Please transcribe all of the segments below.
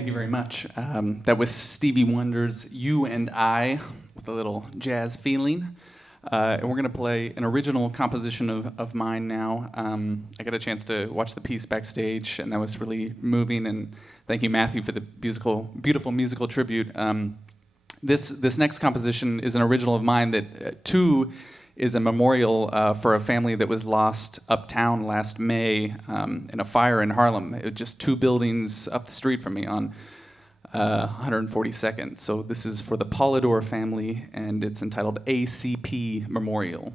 Thank you very much. That was Stevie Wonder's You and I with a little jazz feeling. And we're going to play an original composition of mine now. I got a chance to watch the piece backstage, and that was really moving. And thank you, Matthew, for the beautiful musical tribute. This next composition is an original of mine that, is a memorial for a family that was lost uptown last May in a fire in Harlem. It was just 2 buildings up the street from me on 142nd. So this is for the Polidor family, and it's entitled ACP Memorial.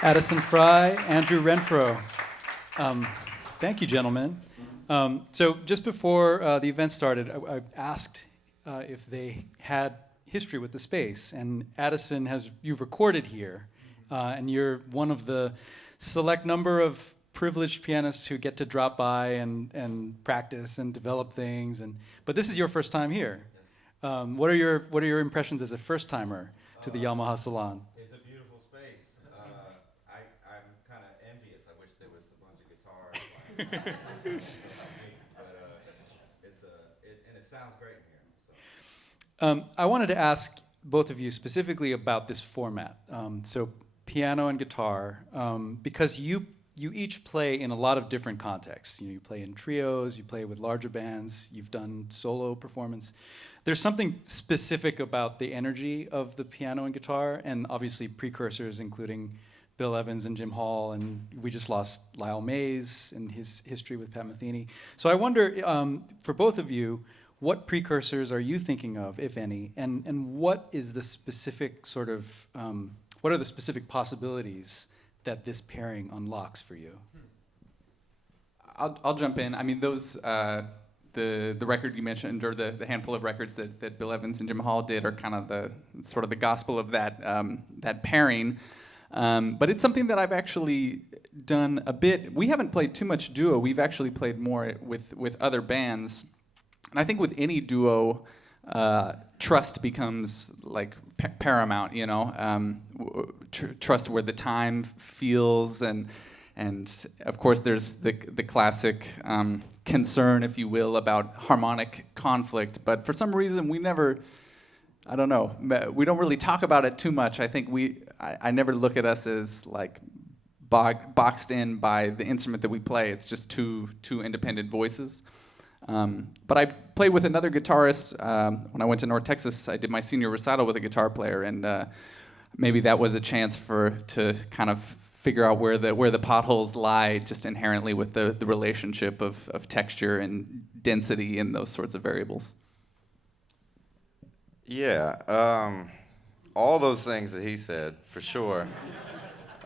Addison, Frei, Andrew Renfroe. Um, Thank you, gentlemen. So just before the event started, I asked if they had history with the space, and Addison you've recorded here, and you're one of the select number of privileged pianists who get to drop by and practice and develop things. But this is your first time here. What are your impressions as a first timer to the Yamaha Salon? It's a beautiful space. I'm kind of envious. I wish there was a bunch of guitars playing. But it sounds great in here. So. I wanted to ask both of you specifically about this format. So piano and guitar, because you each play in a lot of different contexts. You play in trios, you play with larger bands, you've done solo performance. There's something specific about the energy of the piano and guitar, and obviously precursors including Bill Evans and Jim Hall, and we just lost Lyle Mays and his history with Pat Metheny. So I wonder, for both of you, what precursors are you thinking of, if any, and what is the specific sort of, what are the specific possibilities that this pairing unlocks for you? I'll jump in. I mean, those the record you mentioned, or the handful of records that Bill Evans and Jim Hall did, are kind of the sort of the gospel of that pairing. But it's something that I've actually done a bit. We haven't played too much duo. We've actually played more with other bands. And I think with any duo, trust becomes like paramount. You know, trust where the time feels, and of course there's the classic concern, if you will, about harmonic conflict. But for some reason we never. I don't know. We don't really talk about it too much. I think I never look at us as like boxed in by the instrument that we play. It's just two independent voices. But I played with another guitarist when I went to North Texas. I did my senior recital with a guitar player, and maybe that was a chance to kind of figure out where the potholes lie, just inherently with the relationship of texture and density and those sorts of variables. Yeah, all those things that he said, for sure.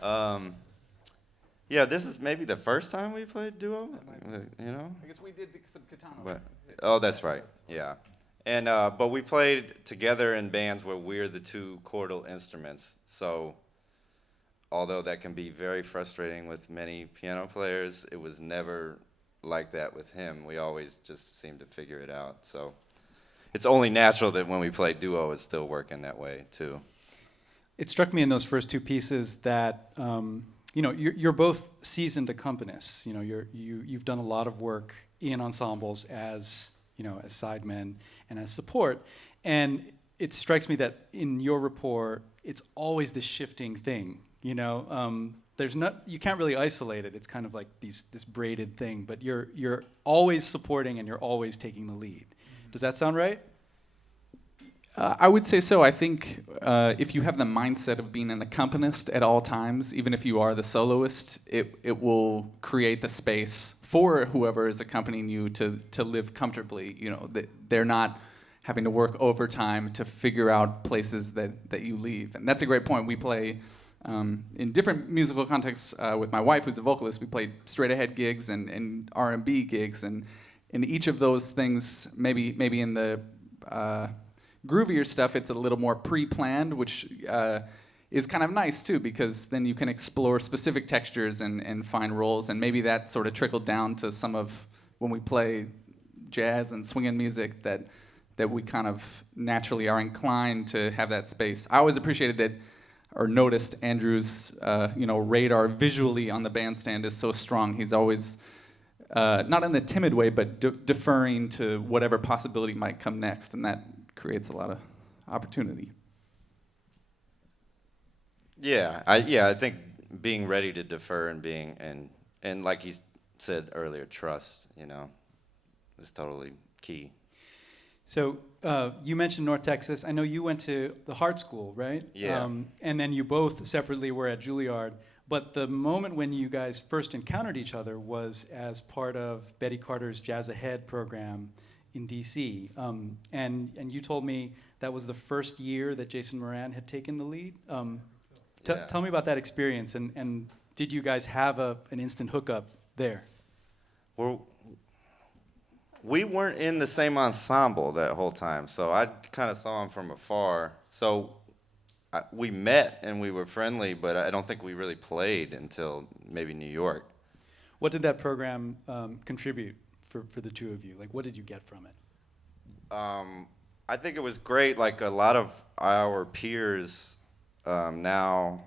Yeah, this is maybe the first time we played duo, you know? I guess we did some katana. But, oh, that's right, yeah. And but we played together in bands where we're the two chordal instruments, so although that can be very frustrating with many piano players, it was never like that with him. We always just seemed to figure it out, so. It's only natural that when we play duo, it's still working that way too. It struck me in those first two pieces that you're both seasoned accompanists. You know, you've done a lot of work in ensembles as sidemen and as support, and it strikes me that in your rapport, it's always this shifting thing. You know, you can't really isolate it. It's kind of like this braided thing, but you're always supporting and you're always taking the lead. Does that sound right? I would say so. I think if you have the mindset of being an accompanist at all times, even if you are the soloist, it will create the space for whoever is accompanying you to live comfortably. You know, they're not having to work overtime to figure out places that you leave. And that's a great point. We play in different musical contexts with my wife, who's a vocalist. We play straight ahead gigs and R&B gigs, and in each of those things, maybe in the groovier stuff, it's a little more pre-planned, which is kind of nice too, because then you can explore specific textures and find roles, and maybe that sort of trickled down to some of when we play jazz and swinging music that we kind of naturally are inclined to have that space. I always appreciated that, or noticed Andrew's radar visually on the bandstand is so strong. He's always not in a timid way, but deferring to whatever possibility might come next, and that creates a lot of opportunity. Yeah, I think being ready to defer and like he said earlier, trust, is totally key. So you mentioned North Texas. I know you went to the Hart School, right? Yeah. And then you both separately were at Juilliard. But the moment when you guys first encountered each other was as part of Betty Carter's Jazz Ahead program in D.C. And you told me that was the first year that Jason Moran had taken the lead. Yeah. Tell me about that experience, and did you guys have an instant hookup there? We weren't in the same ensemble that whole time, so I kind of saw him from afar. So we met and we were friendly, but I don't think we really played until maybe New York. What did that program contribute for the two of you? Like, what did you get from it? I think it was great. Like a lot of our peers now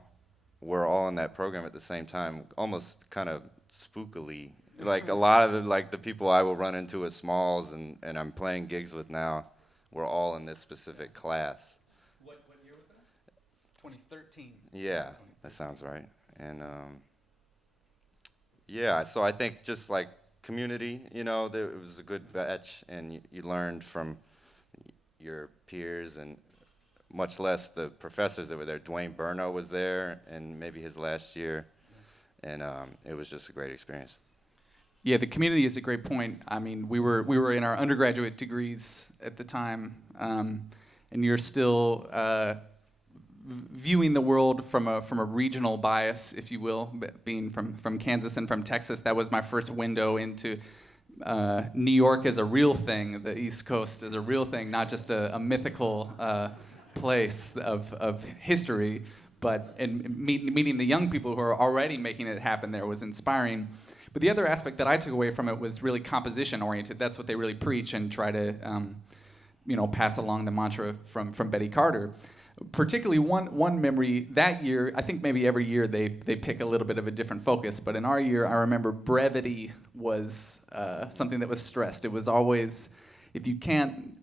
were all in that program at the same time, almost kind of spookily. Like a lot of the people I will run into at Smalls and I'm playing gigs with now were all in this specific class. What year was that? 2013. Yeah, that sounds right. And yeah, so I think just like community, you know, it was a good batch, and you learned from your peers, and much less the professors that were there. Dwayne Burno was there, and maybe his last year, and it was just a great experience. Yeah, the community is a great point. I mean, we were in our undergraduate degrees at the time, and you're still viewing the world from a regional bias, if you will, being from Kansas and from Texas. That was my first window into New York as a real thing, the East Coast as a real thing, not just a mythical place of history, but meeting the young people who are already making it happen there was inspiring. But the other aspect that I took away from it was really composition oriented. That's what they really preach and try to pass along the mantra from Betty Carter. Particularly one memory that year, I think maybe every year they pick a little bit of a different focus, but in our year I remember brevity was something that was stressed. It was always, if you can't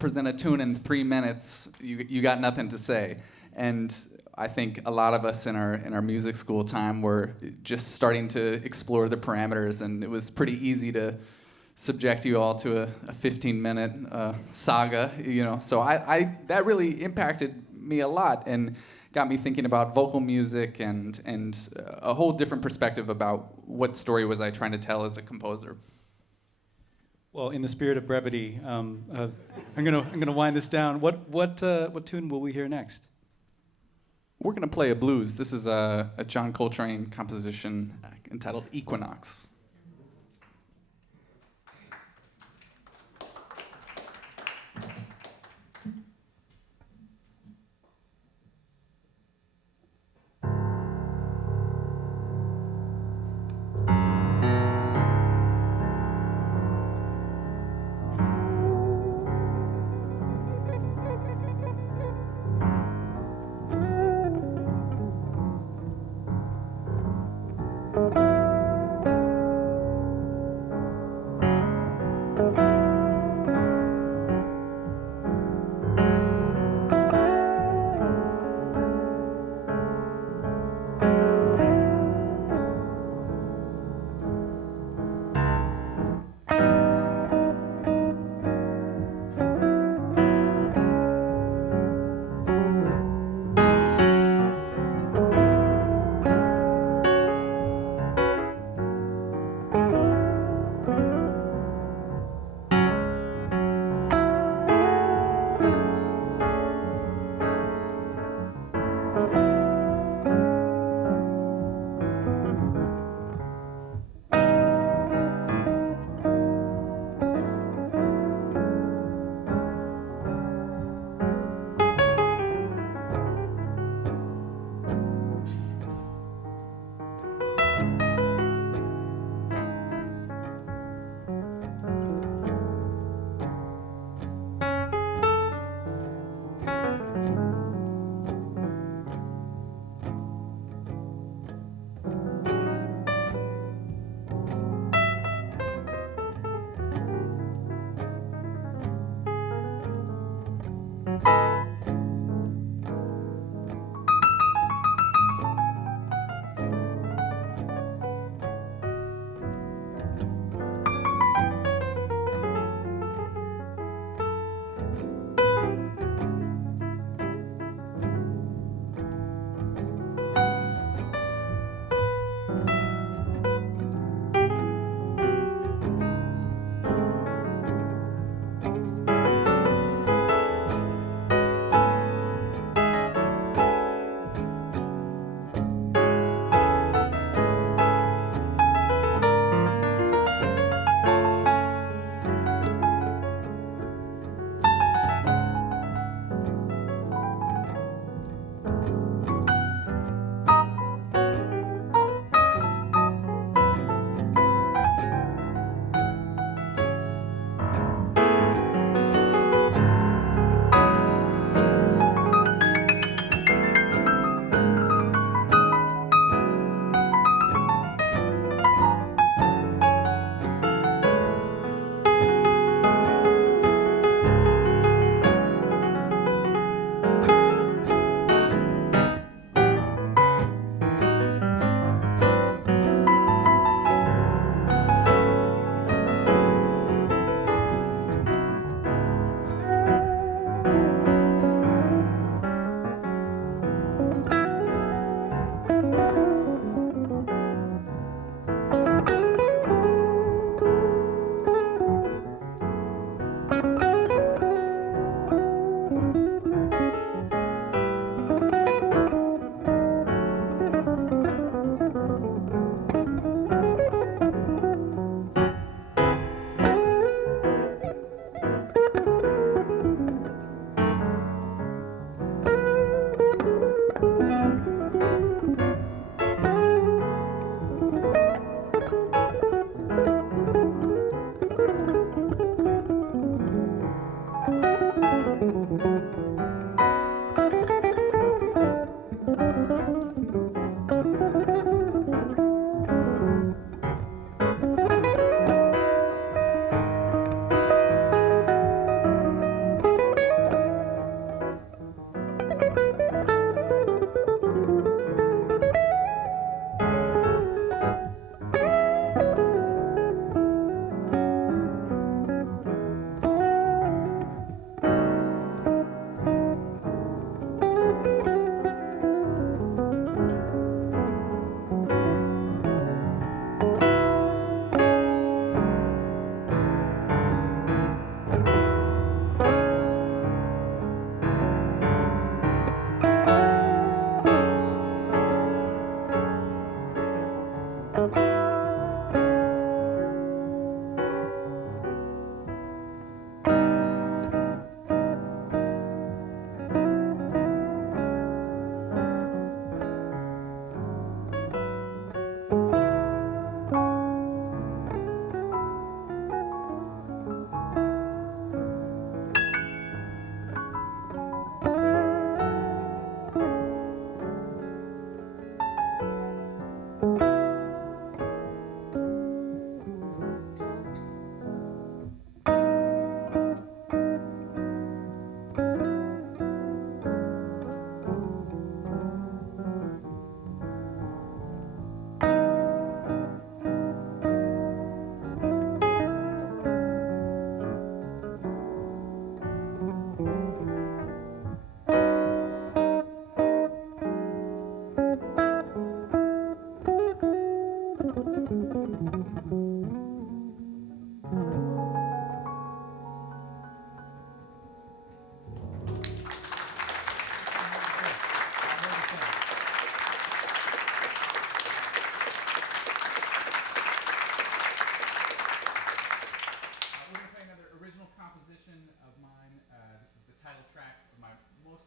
present a tune in 3 minutes, you got nothing to say. And I think a lot of us in our music school time were just starting to explore the parameters, and it was pretty easy to subject you all to a 15-minute saga, So I that really impacted me a lot and got me thinking about vocal music and a whole different perspective about what story was I trying to tell as a composer. Well, in the spirit of brevity, I'm gonna wind this down. What tune will we hear next? We're gonna play a blues. This is a John Coltrane composition entitled Equinox.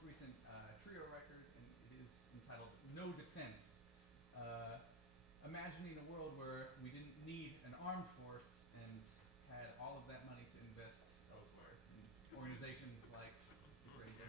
recent trio record, and it is entitled No Defense. Imagining a world where we didn't need an armed force and had all of that money to invest elsewhere in organizations like WBGO.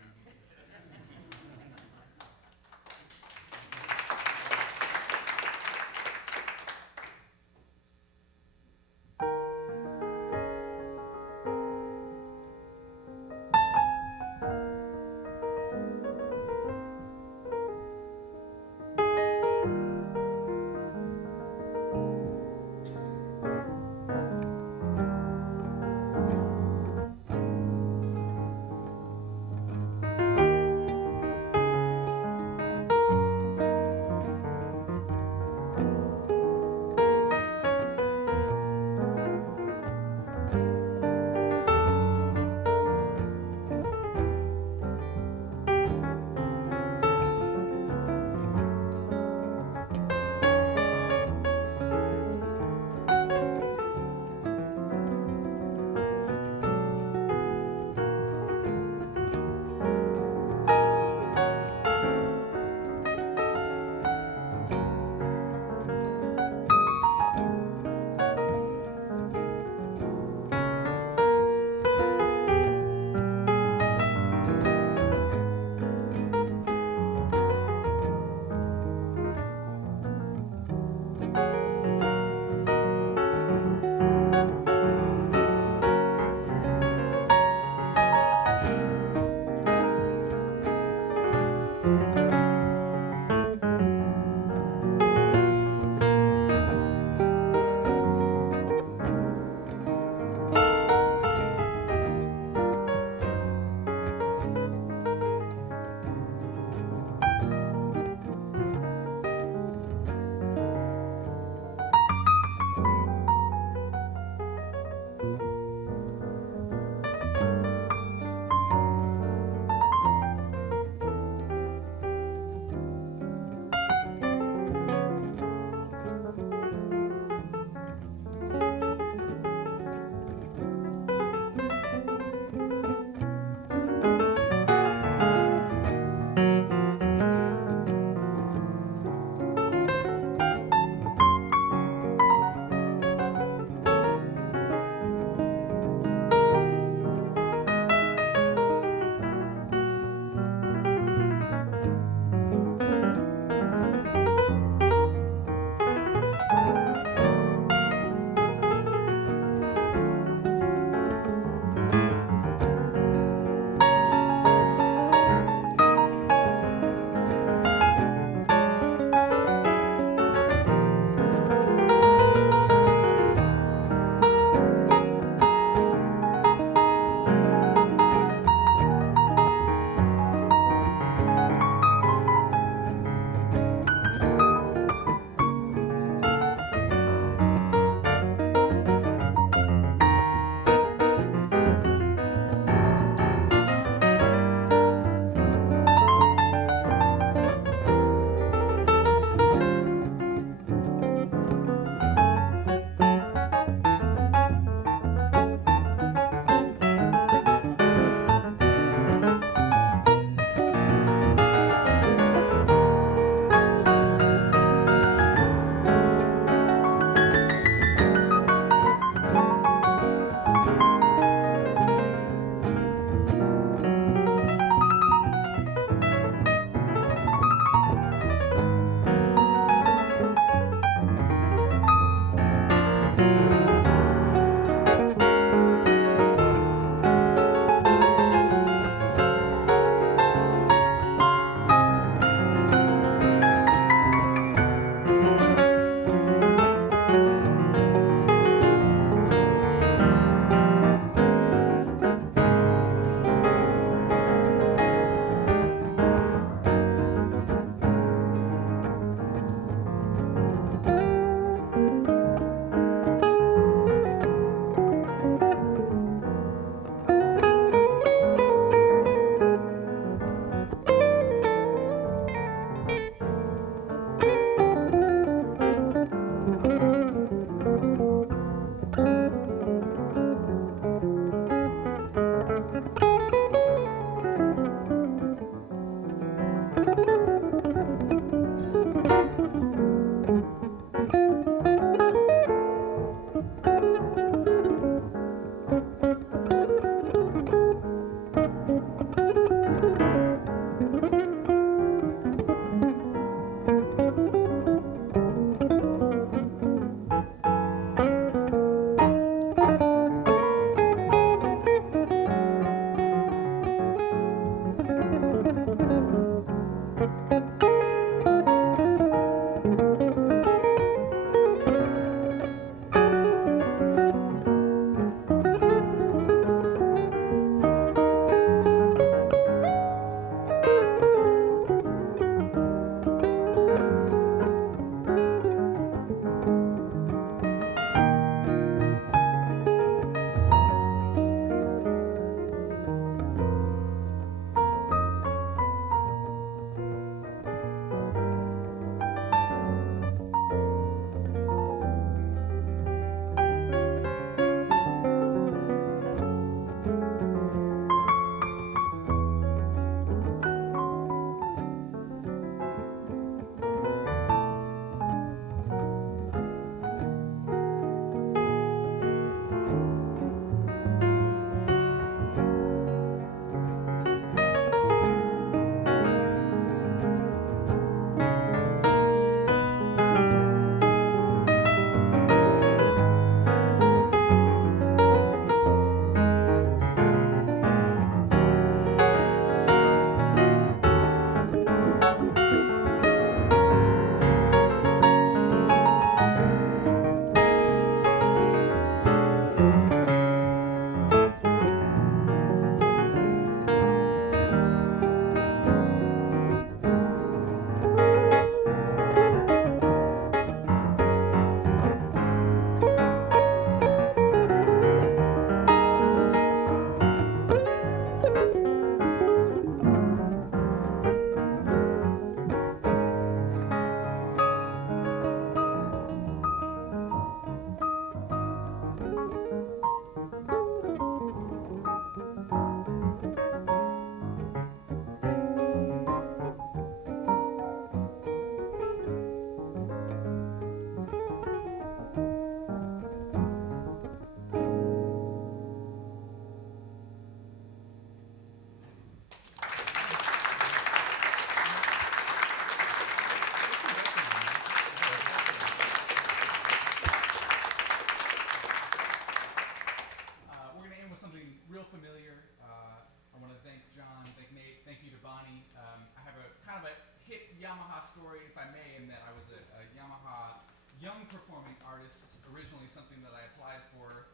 Yamaha story, if I may, in that I was a Yamaha young performing artist, originally something that I applied for.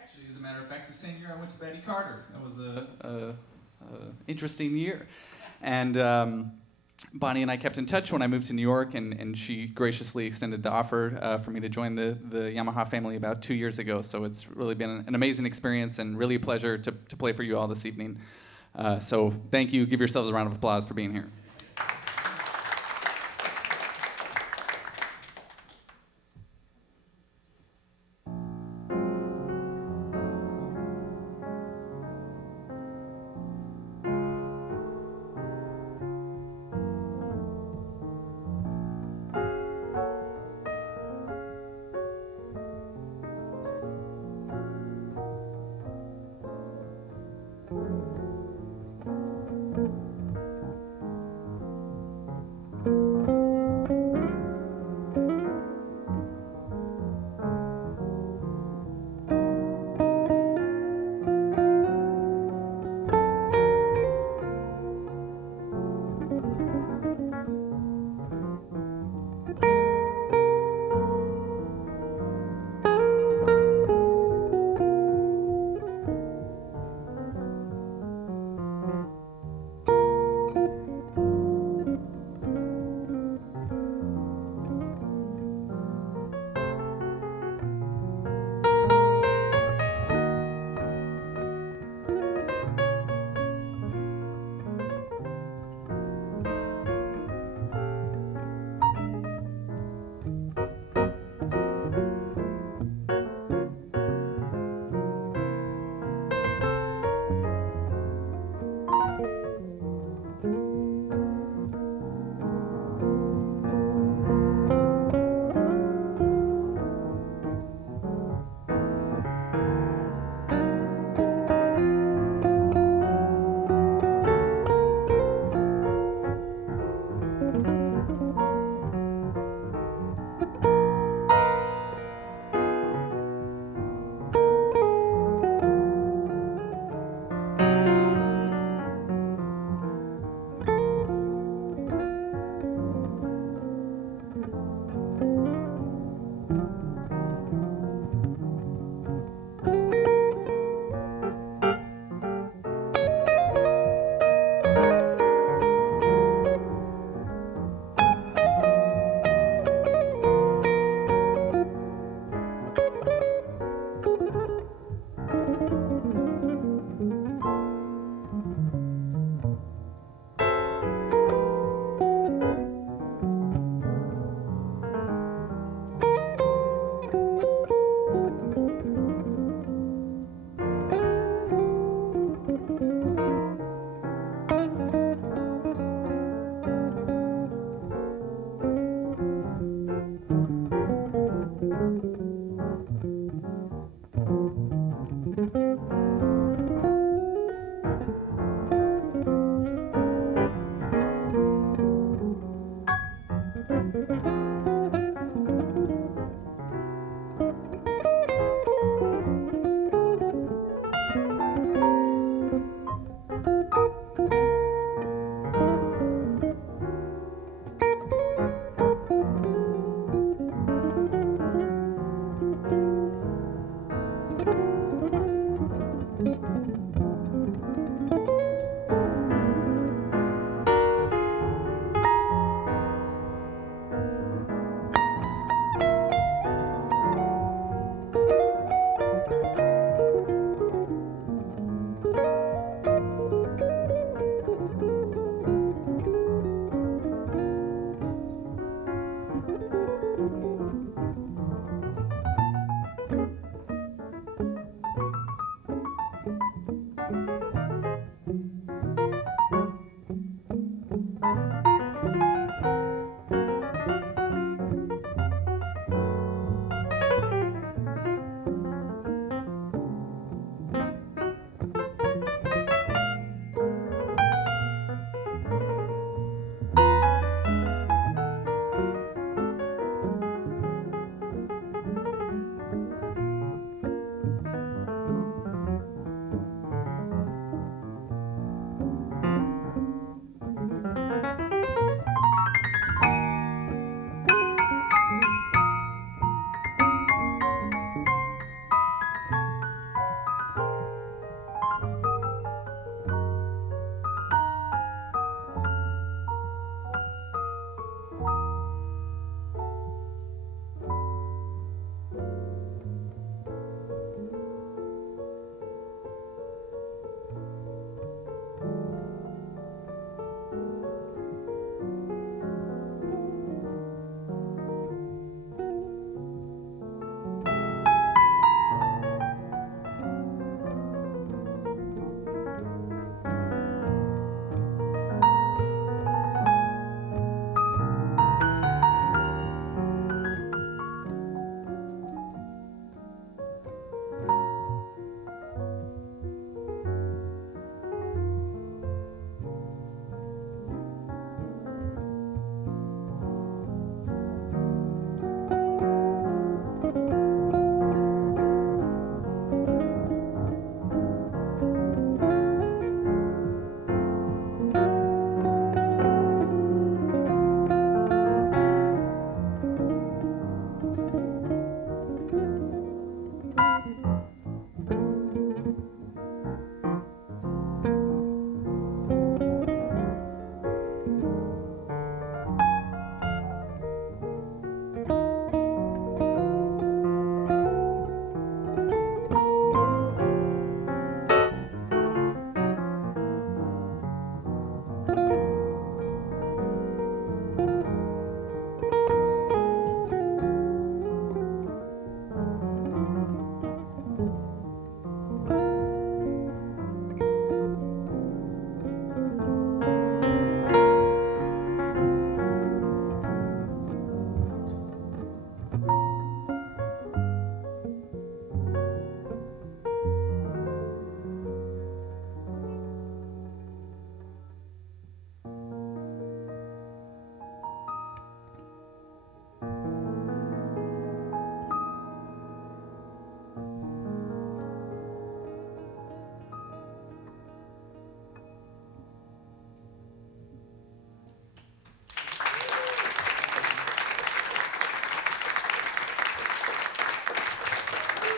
Actually, as a matter of fact, the same year I went to Betty Carter. That was a interesting year. And Bonnie and I kept in touch when I moved to New York, and she graciously extended the offer for me to join the Yamaha family about 2 years ago. So it's really been an amazing experience and really a pleasure to play for you all this evening. So thank you. Give yourselves a round of applause for being here.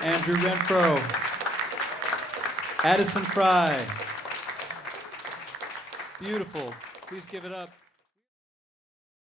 Andrew Renfroe, Addison Frei. Beautiful. Please give it up.